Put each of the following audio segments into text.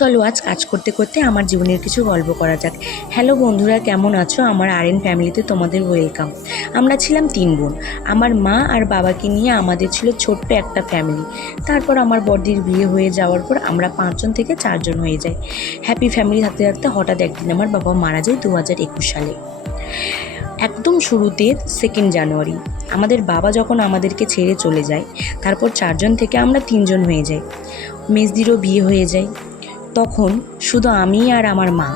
চলো আজ কাজ করতে করতে আমার জীবনের কিছু গল্প করা যাক। হ্যালো বন্ধুরা, কেমন আছো? আমার আরএন ফ্যামিলিতে তোমাদের ওয়েলকাম। আমরা ছিলাম 3 বোন। আমার মা আর বাবাকে নিয়ে আমাদের ছিল ছোট্ট একটা ফ্যামিলি। তারপর আমার বড়দির বিয়ে হয়ে যাওয়ার পর আমরা 5 জন থেকে 4 জন হয়ে যাই। হ্যাপি ফ্যামিলি থাকতে থাকতে হঠাৎ একদিন আমার বাবা মারা যায় 2021 সালে। একদম শুরুতে 2 জানুয়ারি আমাদের বাবা যখন আমাদেরকে ছেড়ে চলে যায়, তারপর 4 জন থেকে আমরা 3 জন হয়ে যাই। মেজদিরও বিয়ে হয়ে যায়। তখন শুধু আমি আর আমার মা।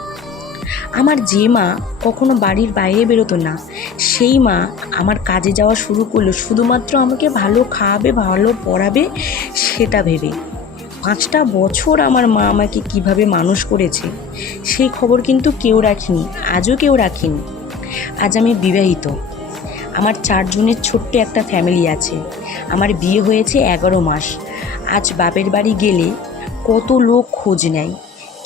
আমার যে মা কখনো বাড়ির বাইরে বেরোতো না, সেই মা আমার কাজে যাওয়া শুরু করলো শুধুমাত্র আমাকে ভালো খাওয়াবে, ভালো পড়াবে সেটা ভেবে। 5টা বছর আমার মা আমাকে কিভাবে মানুষ করেছে সেই খবর কিন্তু কেউ রাখিনি, আজও কেউ রাখিনি। আজ আমি বিবাহিত, আমার 4 জনের ছোট্ট একটা ফ্যামিলি আছে। আমার বিয়ে হয়েছে 11 মাস। আজ বাপের বাড়ি গেলে কত লোক খোঁজ নেয়,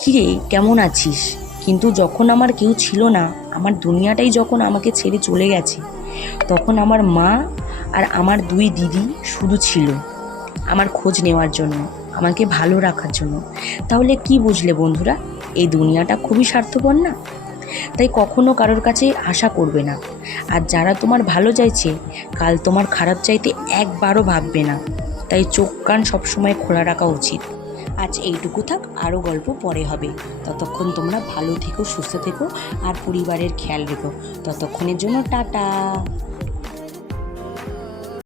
কিরে কেমন আছিস? কিন্তু যখন আমার কেউ ছিল না, আমার দুনিয়াটাই যখন আমাকে ছেড়ে চলে গেছে, তখন আমার মা আর আমার 2 দিদি শুধু ছিল আমার খোঁজ নেওয়ার জন্য, আমাকে ভালো রাখার জন্য। তাহলে কি বুঝলে বন্ধুরা, এই দুনিয়াটা খুবই স্বার্থপর না? তাই কখনো কারোর কাছে আশা করবে না। আর যারা তোমার ভালো চাইছে, কাল তোমার খারাপ চাইতে একবারও ভাববে না। তাই চোখ কান সবসময় খোলা রাখা উচিত। আজ এইটুকু থাক, আরও গল্প পরে হবে। ততক্ষণ তোমরা ভালো থেকো, সুস্থ থেকো আর পরিবারের খেয়াল রেখো। ততক্ষণের জন্য টাটা।